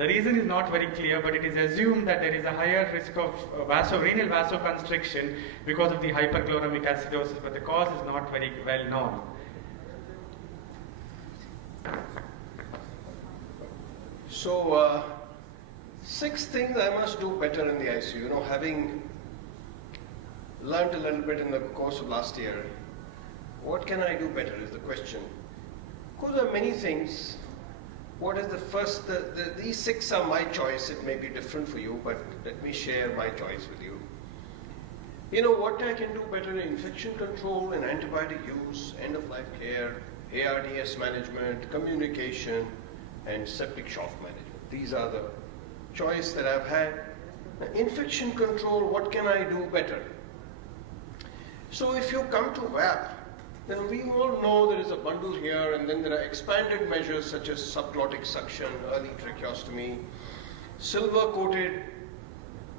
The reason is not very clear, but it is assumed that there is a higher risk of renal vasoconstriction because of the hyperchloremic acidosis, but the cause is not very well known. So, 6 things I must do better in the ICU. You know, having learned a little bit in the course of last year, what can I do better is the question. Because there are many things. What is the first? These 6 are my choice. It may be different for you, but let me share my choice with you. You know, what I can do better in infection control and antibiotic use, end-of-life care, ARDS management, communication, and septic shock management. These are the choice that I've had. Now, infection control, what can I do better? So if you come to VAP, then we all know there is a bundle here, and then there are expanded measures such as subglottic suction, early tracheostomy, silver-coated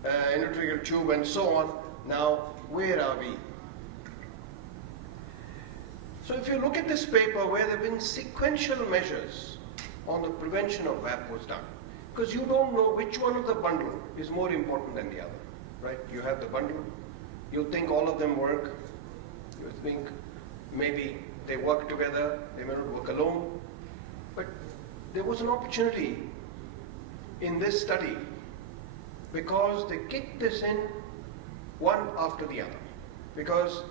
endotracheal tube, and so on. Now, where are we? So if you look at this paper where there have been sequential measures on the prevention of VAP was done, because you don't know which one of the bundle is more important than the other, right? You have the bundle, you think all of them work, you think maybe they work together, they may not work alone, but there was an opportunity in this study because they kicked this in one after the other, because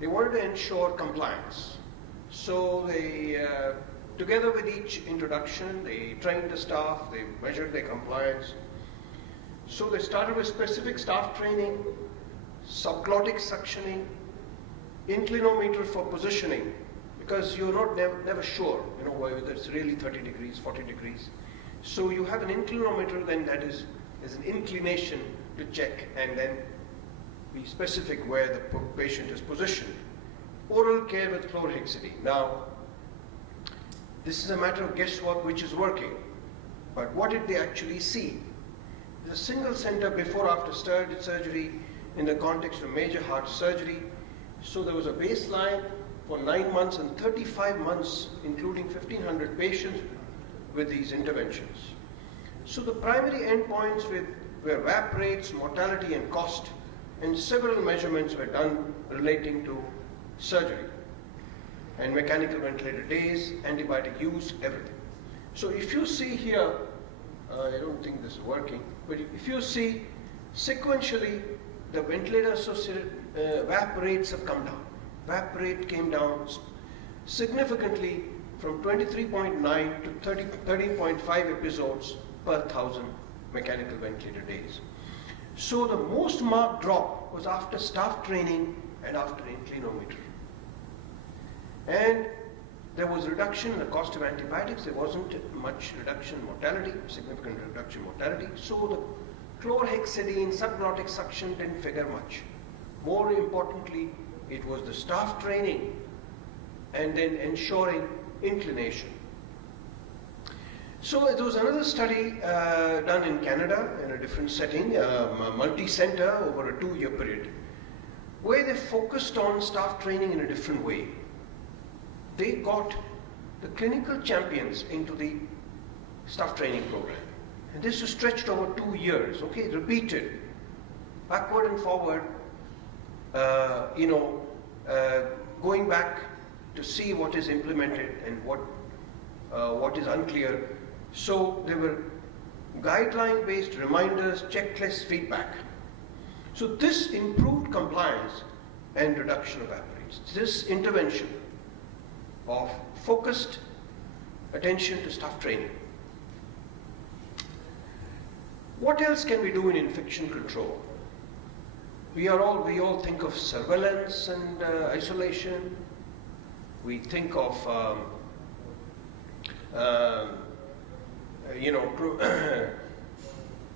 they wanted to ensure compliance. So they, together with each introduction, they trained the staff, they measured their compliance. So they started with specific staff training, subglottic suctioning, inclinometer for positioning, because you're not never sure, you know, whether it's really 30 degrees, 40 degrees. So you have an inclinometer, then that is an inclination to check, and then be specific where the patient is positioned. Oral care with chlorhexidine. Now, this is a matter of guesswork which is working, but what did they actually see? There's a single center before-after surgery in the context of major heart surgery. So there was a baseline for 9 months and 35 months, including 1,500 patients with these interventions. So the primary endpoints were VAP rates, mortality, and cost, and several measurements were done relating to surgery and mechanical ventilator days, antibiotic use, everything. So if you see here, I don't think this is working, but if you see sequentially, the ventilator-associated VAP rates have come down. VAP rate came down significantly from 23.9 to 13.5 episodes per 1,000 mechanical ventilator days. So the most marked drop was after staff training and after inclinometer. And there was reduction in the cost of antibiotics. There wasn't much reduction in mortality, significant reduction in mortality. So the chlorhexidine, subglottic suction didn't figure much. More importantly, it was the staff training and then ensuring inclination. So there was another study done in Canada in a different setting, multi-center over a 2-year period, where they focused on staff training in a different way. They got the clinical champions into the staff training program. And this was stretched over 2 years, okay, repeated, backward and forward, going back to see what is implemented and what is unclear. So there were guideline-based reminders, checklists, feedback. So this improved compliance and reduction of VAP rates. This intervention of focused attention to staff training. What else can we do in infection control? We all think of surveillance and isolation. We think of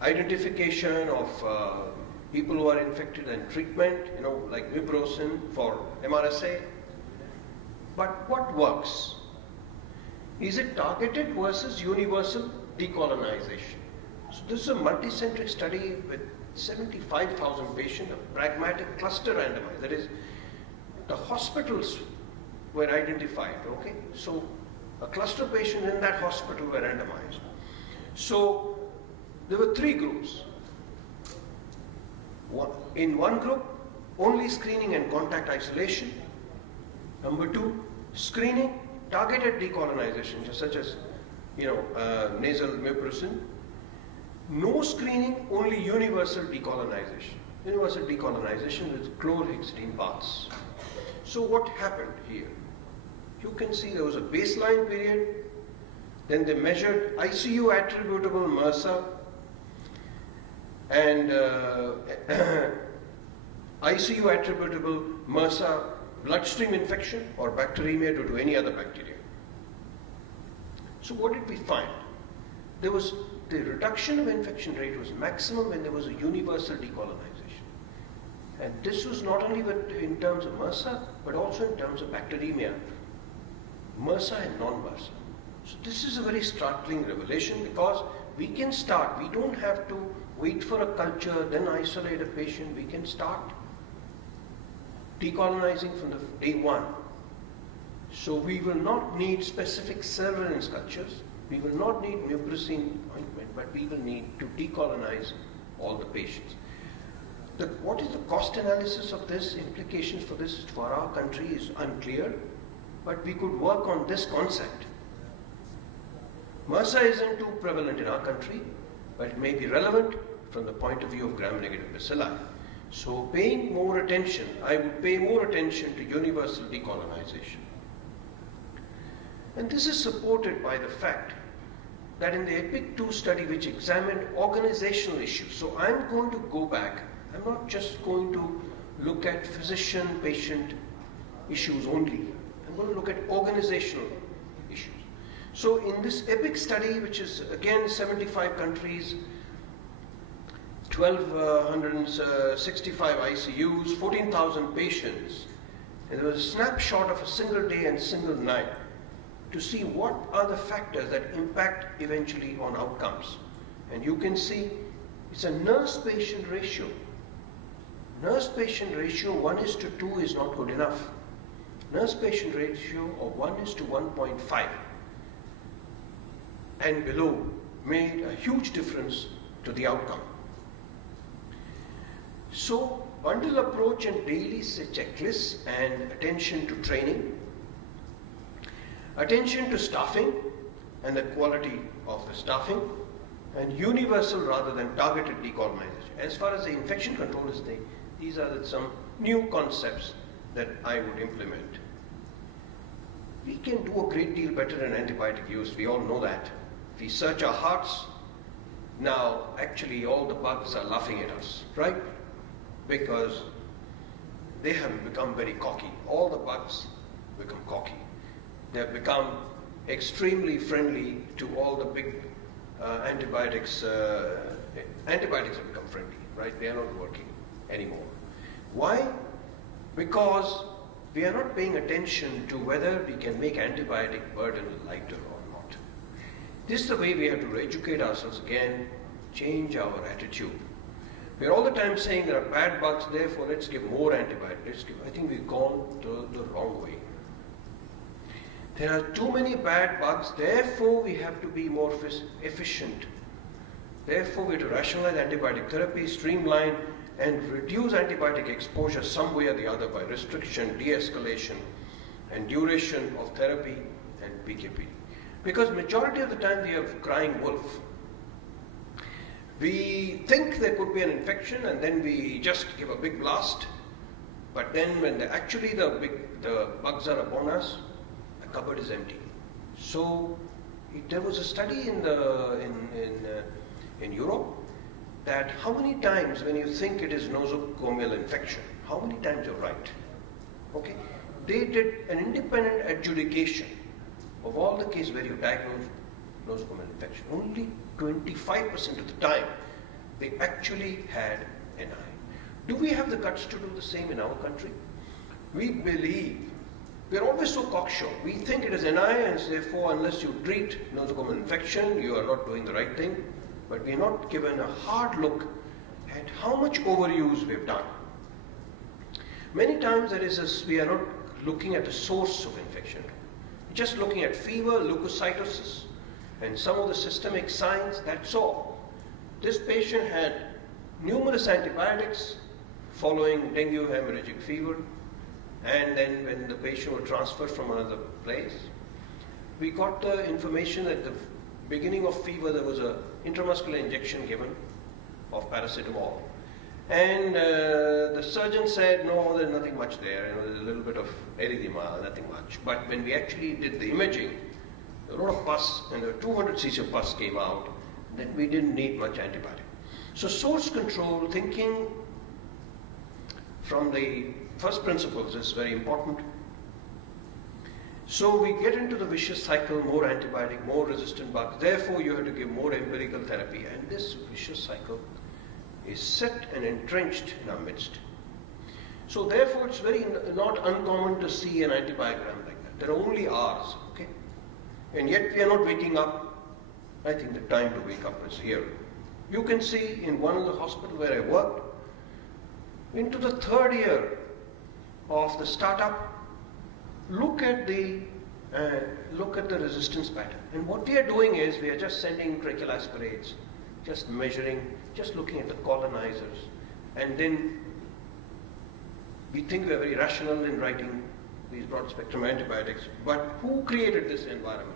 identification of people who are infected and treatment, like Vibrocin for MRSA. But what works? Is it targeted versus universal decolonization? So this is a multicentric study with 75,000 patients, a pragmatic cluster randomized. That is, the hospitals were identified, okay? So a cluster patient in that hospital were randomized. So there were 3 groups. In one group, only screening and contact isolation. Number 2, screening, targeted decolonization, such as nasal mupirocin. No screening, only universal decolonization. Universal decolonization with chlorhexidine baths. So what happened here? You can see there was a baseline period, then they measured ICU attributable MRSA and ICU attributable MRSA bloodstream infection or bacteremia due to any other bacteria. So what did we find? There was the reduction of infection rate was maximum when there was a universal decolonization. And this was not only in terms of MRSA, but also in terms of bacteremia, MRSA and non-MRSA. So this is a very startling revelation because we can start, we don't have to wait for a culture, then isolate a patient, we can start decolonizing from the day 1. So we will not need specific surveillance cultures, we will not need mupirocin ointment, but we will need to decolonize all the patients. What is the cost analysis of this, implications for this for our country is unclear, but we could work on this concept. MRSA isn't too prevalent in our country, but it may be relevant from the point of view of gram-negative bacilli. So paying more attention, I would pay more attention to universal decolonization. And this is supported by the fact that in the EPIC-2 study which examined organizational issues, so I'm going to go back, I'm not just going to look at physician-patient issues only, I'm going to look at organizational issues. So in this EPIC study, which is again 75 countries, 1,265 ICUs, 14,000 patients, and there was a snapshot of a single day and single night to see what are the factors that impact eventually on outcomes. And you can see it's a nurse-patient ratio. Nurse-patient ratio 1:2 is not good enough. Nurse-patient ratio of 1:1.5 and below made a huge difference to the outcome. So, bundle approach and daily checklists and attention to training, attention to staffing and the quality of the staffing, and universal rather than targeted decolonization. As far as the infection control is concerned, these are some new concepts that I would implement. We can do a great deal better in antibiotic use, we all know that. If we search our hearts, now actually all the bugs are laughing at us, right? Because they have become very cocky. All the bugs become cocky. They have become extremely friendly to all the big antibiotics. Antibiotics have become friendly, right? They are not working anymore. Why? Because we are not paying attention to whether we can make antibiotic burden lighter or not. This is the way we have to educate ourselves again, change our attitude. We are all the time saying there are bad bugs, therefore let's give more antibiotics. I think we've gone the wrong way. There are too many bad bugs, therefore we have to be more efficient. Therefore we have to rationalize antibiotic therapy, streamline and reduce antibiotic exposure some way or the other by restriction, de-escalation and duration of therapy and PKP. Because majority of the time we have crying wolf. We think there could be an infection and then we just give a big blast, but then when the bugs are upon us, the cupboard is empty. So there was a study in Europe that how many times when you think it is nosocomial infection, how many times you're right. Okay? They did an independent adjudication of all the cases where you diagnose nosocomial infection. Only 25% of the time they actually had NI. Do we have the guts to do the same in our country? We believe, we are always so cocksure. We think it is NI and therefore unless you treat nosocomial infection, you are not doing the right thing. But we are not given a hard look at how much overuse we have done. Many times we are not looking at the source of infection. We're just looking at fever, leukocytosis, and some of the systemic signs, that's all. This patient had numerous antibiotics following dengue hemorrhagic fever, and then when the patient was transferred from another place, we got the information at the beginning of fever there was a intramuscular injection given of paracetamol. And the surgeon said, no, there's nothing much there, there's a little bit of erythema, nothing much. But when we actually did the imaging, a lot of pus, and the 200 cc of pus came out, that we didn't need much antibiotic. So source control, thinking from the first principles is very important. So we get into the vicious cycle, more antibiotic, more resistant bugs. Therefore, you have to give more empirical therapy. And this vicious cycle is set and entrenched in our midst. So therefore, it's very not uncommon to see an antibiogram like that. There are only R's, okay? And yet we are not waking up. I think the time to wake up is here. You can see in one of the hospitals where I worked, into the third year of the startup, look at the resistance pattern. And what we are doing is we are just sending tracheal aspirates, just measuring, just looking at the colonizers, and then we think we are very rational in writing these broad spectrum antibiotics. But who created this environment?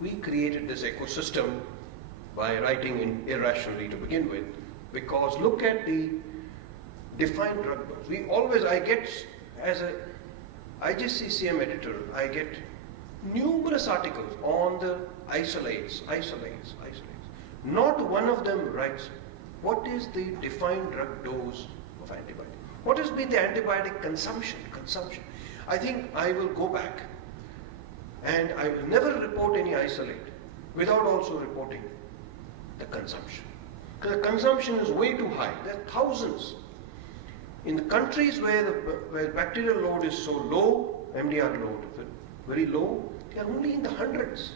We created this ecosystem by writing irrationally to begin with, because look at the defined drug dose. I get, as a IGCCM editor, I get numerous articles on the isolates. Not one of them writes, what is the defined drug dose of antibiotic? What has been the antibiotic consumption? I think I will go back and I will never report any isolate without also reporting the consumption. Because the consumption is way too high. There are thousands. In the countries where bacterial load is so low, MDR load very low, they are only in the hundreds.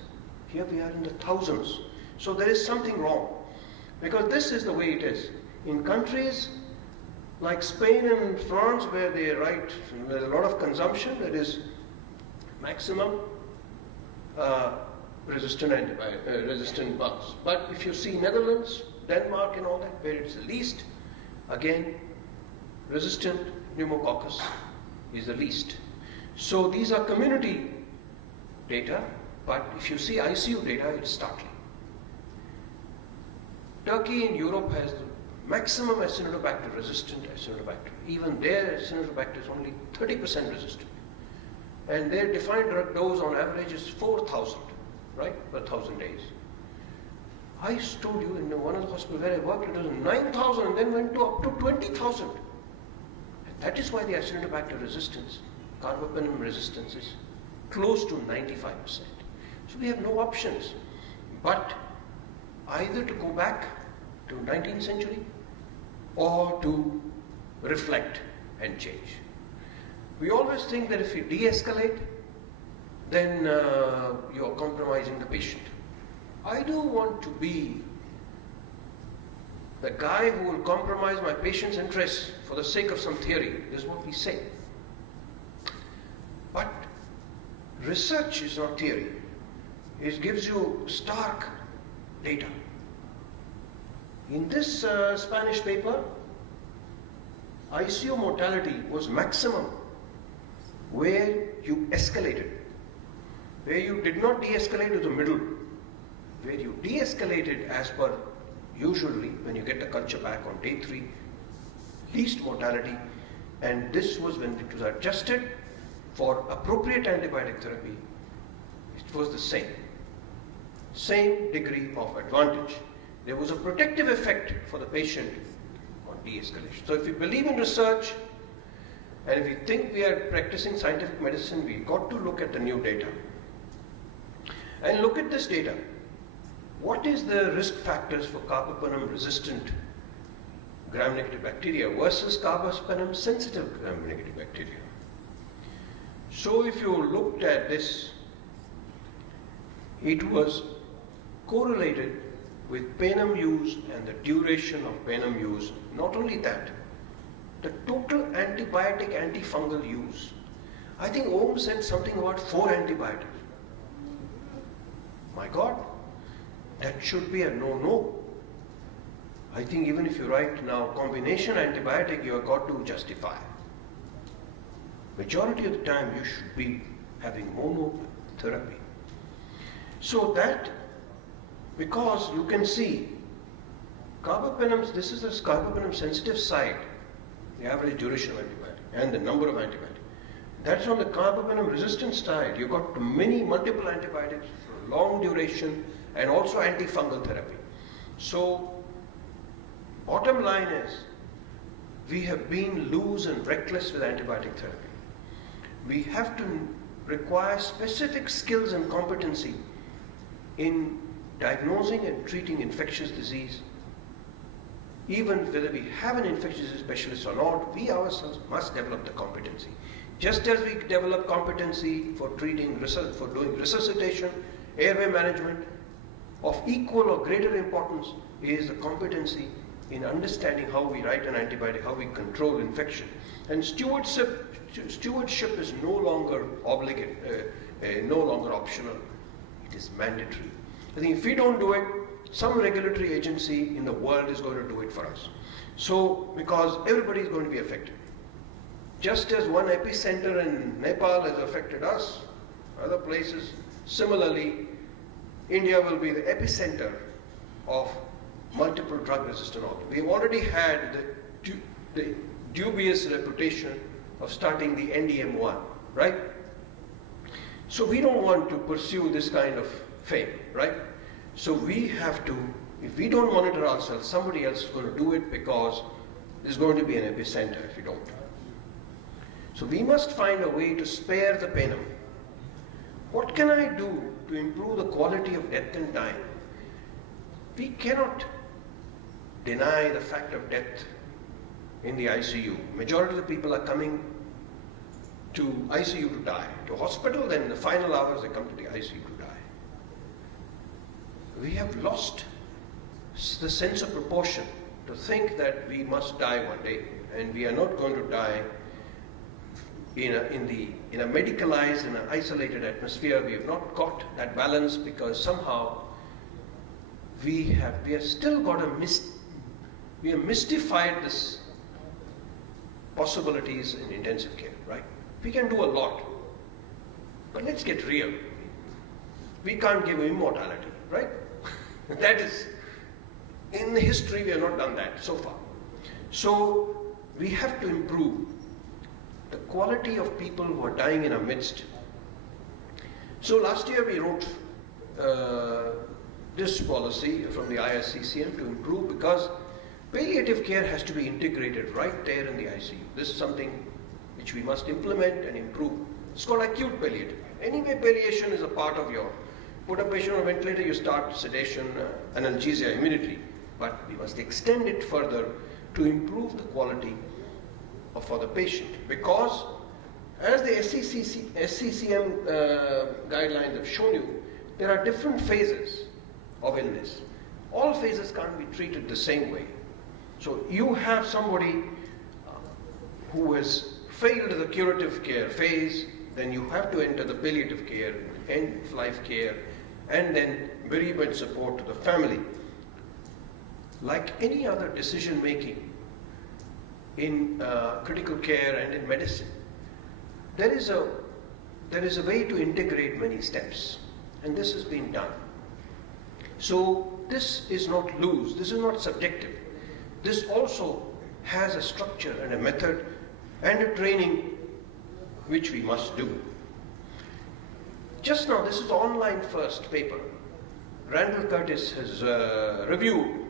Here we are in the thousands. So there is something wrong. Because this is the way it is. In countries like Spain and France, where they write there's a lot of consumption, there is maximum resistant bugs. But if you see Netherlands, Denmark and all that, where it's the least, again, resistant pneumococcus is the least. So these are community data, but if you see ICU data, it's startling. Turkey in Europe has the maximum Acinetobacter resistant Acinetobacter. Even their Acinetobacter is only 30% resistant. And their defined drug dose on average is 4,000, right, per 1,000 days. I told you in one of the hospitals where I worked, it was 9,000 and then went to up to 20,000. That is why the Acinetobacter resistance, carbapenem resistance is close to 95%. So we have no options but either to go back to 19th century or to reflect and change. We always think that if we de-escalate, then you are compromising the patient. I don't want to be the guy who will compromise my patient's interests for the sake of some theory. This is what we say. But research is not theory. It gives you stark data. In this Spanish paper, ICU mortality was maximum where you escalated. Where you did not de-escalate to the middle. Where you de-escalated as per usually when you get the culture back on day 3, least mortality, and this was when it was adjusted for appropriate antibiotic therapy. It was the same degree of advantage. There was a protective effect for the patient on de-escalation. So if we believe in research, and if we think we are practicing scientific medicine, we've got to look at the new data. And look at this data. What is the risk factors for carbapenem resistant gram-negative bacteria versus carbapenem sensitive gram-negative bacteria? So if you looked at this, it was correlated with penem use and the duration of penem use. Not only that, the total antibiotic antifungal use. I think Om said something about 4 antibiotics. My God, that should be a no-no. I think even if you write now combination antibiotic, you have got to justify. Majority of the time you should be having monotherapy. So that, because you can see carbapenems, this is the carbapenem sensitive side, the average duration of antibiotic and the number of antibiotics. That's on the carbapenem resistant side. You've got multiple antibiotics for long duration and also antifungal therapy. So, bottom line is, we have been loose and reckless with antibiotic therapy. We have to require specific skills and competency in diagnosing and treating infectious disease. Even whether we have an infectious disease specialist or not, we ourselves must develop the competency. Just as we develop competency for treating, for doing resuscitation, airway management, of equal or greater importance is the competency in understanding how we write an antibiotic, how we control infection. And stewardship is no longer no longer optional. It is mandatory. I think if we don't do it, some regulatory agency in the world is going to do it for us. So, because everybody is going to be affected. Just as one epicenter in Nepal has affected us, other places, similarly, India will be the epicenter of multiple drug-resistant organisms. We've already had the dubious reputation of starting the NDM1, right? So we don't want to pursue this kind of fame, right? So we have to, if we don't monitor ourselves, somebody else is going to do it, because there's going to be an epicenter if we don't. So we must find a way to spare the penem. What can I do to improve the quality of death and dying? We cannot deny the fact of death in the ICU. Majority of the people are coming to ICU to die. To hospital, then in the final hours they come to the ICU to die. We have lost the sense of proportion to think that we must die one day, and we are not going to die in a medicalized, in an isolated atmosphere. We have not got that balance, because somehow we have still got we have mystified this possibilities in intensive care, right? We can do a lot, but let's get real. We can't give immortality, right? That is, in the history we have not done that so far. So we have to improve the quality of people who are dying in our midst. So last year we wrote this policy from the ISCCM to improve, because palliative care has to be integrated right there in the ICU. This is something which we must implement and improve. It's called acute palliative. Anyway, palliation is a part of your, put a patient on a ventilator, you start sedation, analgesia immediately. But we must extend it further to improve the quality for the patient, because as the SCCM guidelines have shown you, there are different phases of illness. All phases can't be treated the same way. So you have somebody who has failed the curative care phase, then you have to enter the palliative care, end-of-life care, and then bereavement support to the family. Like any other decision making in critical care and in medicine, there is a way to integrate many steps, and this has been done. So this is not loose, this is not subjective. This also has a structure and a method and a training which we must do. Just now, this is the online first paper. Randall Curtis has reviewed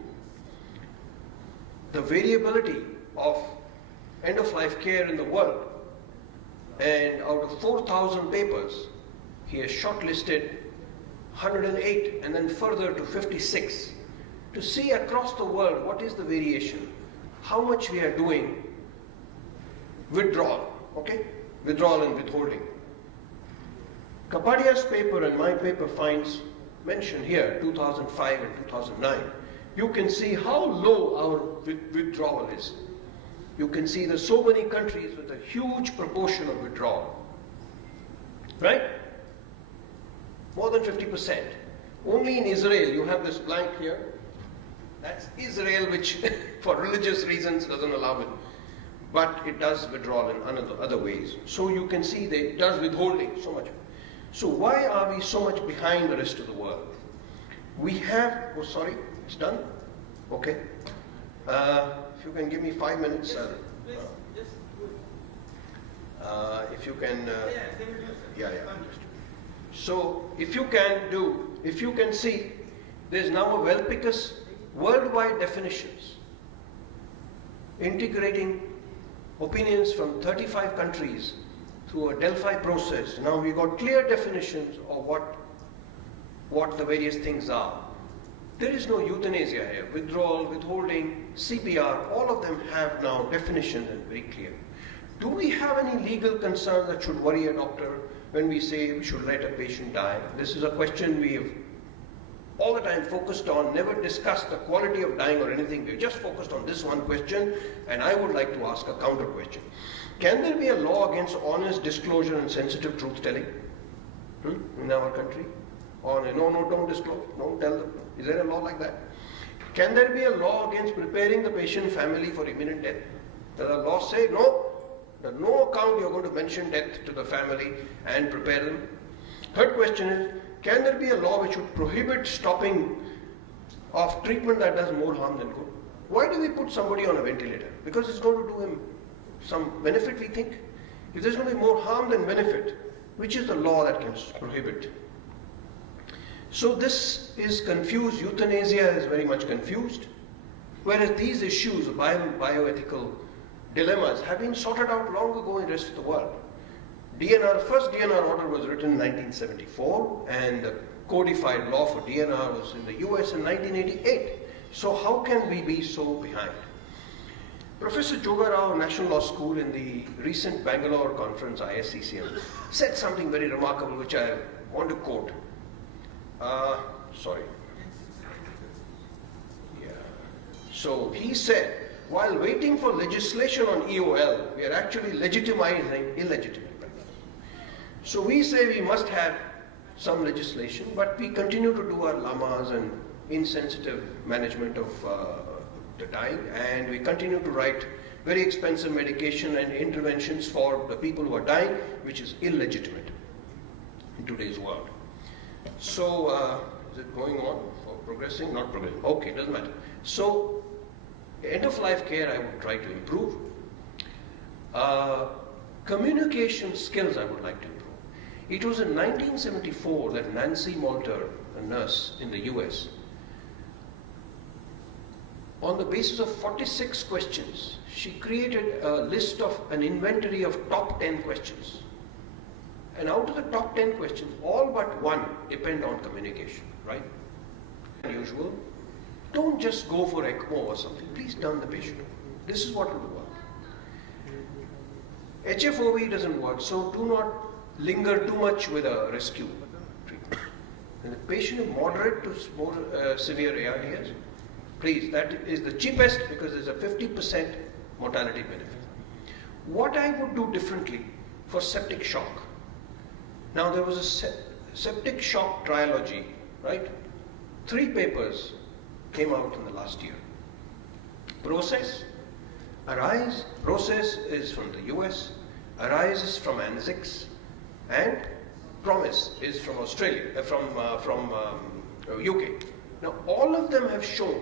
the variability of end-of-life care in the world, and out of 4,000 papers, he has shortlisted 108 and then further to 56 to see across the world what is the variation, how much we are doing withdrawal, okay? Withdrawal and withholding. Kapadia's paper and my paper finds mentioned here, 2005 and 2009. You can see how low our withdrawal is. You can see there's so many countries with a huge proportion of withdrawal, right? More than 50%. Only in Israel, you have this blank here, That's Israel, which for religious reasons doesn't allow it. But it does withdrawal in other ways. So you can see that it does withholding so much. So why are we so much behind the rest of the world? We have, oh sorry, it's done? Okay. If you can give me 5 minutes. If you can, yeah. So if you can see, there's now a Welpicus worldwide definitions integrating opinions from 35 countries through a Delphi process. Now we got clear definitions of what the various things are. There is no euthanasia here. Withdrawal, withholding, CPR, all of them have now definitions and very clear. Do we have any legal concern that should worry a doctor when we say we should let a patient die? This is a question we have all the time focused on, never discussed the quality of dying or anything. We've just focused on this one question, and I would like to ask a counter question. Can there be a law against honest disclosure and sensitive truth telling in our country? Or no, don't disclose, don't tell them. Is there a law like that? Can there be a law against preparing the patient family for imminent death? Does the law say no? At no account you're going to mention death to the family and prepare them. Third question is, can there be a law which would prohibit stopping of treatment that does more harm than good? Why do we put somebody on a ventilator? Because it's going to do him some benefit, we think. If there's going to be more harm than benefit, which is the law that can prohibit? So this is confused. Euthanasia is very much confused. Whereas these issues, bioethical dilemmas, have been sorted out long ago in the rest of the world. First DNR order was written in 1974, and the codified law for DNR was in the US in 1988. So how can we be so behind? Professor Joga Rao, National Law School, in the recent Bangalore conference, ISCCM, said something very remarkable which I want to quote. Sorry. Yeah. So he said, while waiting for legislation on EOL, we are actually legitimizing illegitimate. So we say we must have some legislation, but we continue to do our lamas and insensitive management of the dying, and we continue to write very expensive medication and interventions for the people who are dying, which is illegitimate in today's world. So, is it going on or progressing? Not progressing. Okay, doesn't matter. So, end-of-life care I would try to improve. Communication skills I would like to improve. It was in 1974 that Nancy Malter, a nurse in the US, on the basis of 46 questions, she created a list of an inventory of top 10 questions. And out of the top 10 questions, all but one depend on communication, right? Unusual. Don't just go for ECMO or something. Please turn the patient. This is what will work. HFOV doesn't work, so do not linger too much with a rescue treatment. And the patient is moderate to more severe ARDS, please, that is the cheapest because there's a 50% mortality benefit. What I would do differently for septic shock. Now there was a septic shock trilogy, right? 3 papers came out in the last year. Process, Arise, Process is from the US, Arise is from ANZIX, and Promise is from Australia, from UK. Now all of them have shown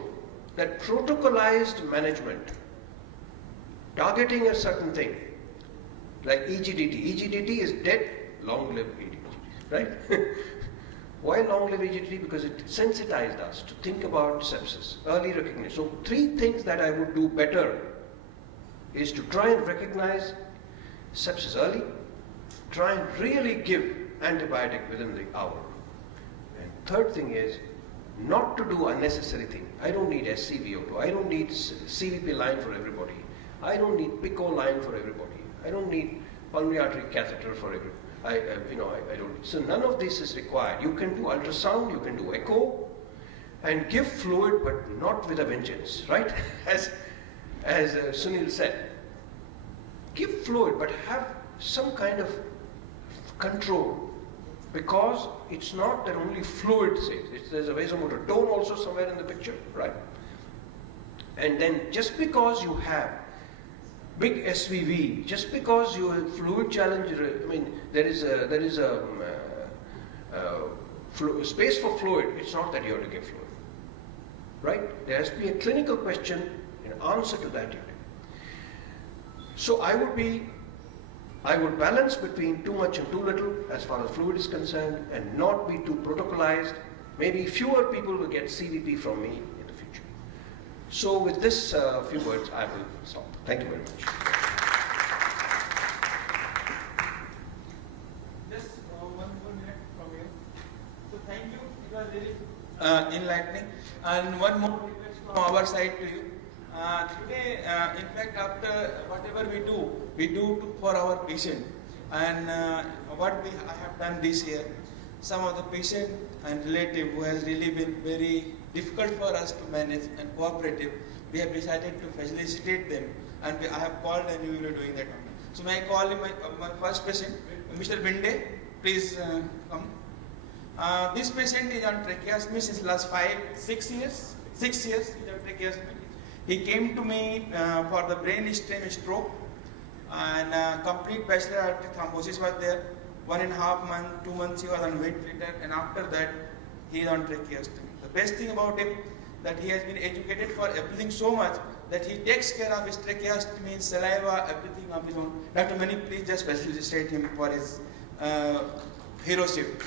that protocolized management, targeting a certain thing, like EGDT. EGDT is dead, long live EGDT, right? Why long live EGDT? Because it sensitized us to think about sepsis, early recognition. So 3 things that I would do better is to try and recognize sepsis early, try and really give antibiotic within the hour. And third thing is not to do unnecessary thing. I don't need SCVO2. I don't need CVP line for everybody. I don't need PICO line for everybody. I don't need pulmonary artery catheter for everybody. I don't. So none of this is required. You can do ultrasound, you can do echo, and give fluid, but not with a vengeance, right? As Sunil said, give fluid, but have some kind of control, because it's not that only fluid saves. There's a vasomotor tone also somewhere in the picture, right? And then just because you have big SVV, just because you have fluid challenge, I mean, there is a space for fluid, it's not that you have to give fluid. Right? There has to be a clinical question in answer to that unit. So I would balance between too much and too little as far as fluid is concerned and not be too protocolized. Maybe fewer people will get CVP from me in the future. So with this few words, I will stop. Thank you very much. Just 1 more minute from you. So thank you. It was very enlightening. And one more request from our side to you. Today, in fact, after whatever we do for our patient. And what I have done this year, some of the patient and relative who has really been very difficult for us to manage and cooperative, we have decided to facilitate them. And I have called and we will be doing that. So may I call him my first patient, Mr. Binde, please come. This patient is on tracheostomy since last 6 years. 6 years he is on tracheostomy. He came to me for the brain stem stroke and complete bacillary artery thrombosis was there. 1.5 months, 2 months he was on ventilator, and after that he is on tracheostomy. The best thing about him that he has been educated for everything so much that he takes care of his tracheostomy, saliva, everything of his own. Dr. Mani, please just facilitate him for his heroship.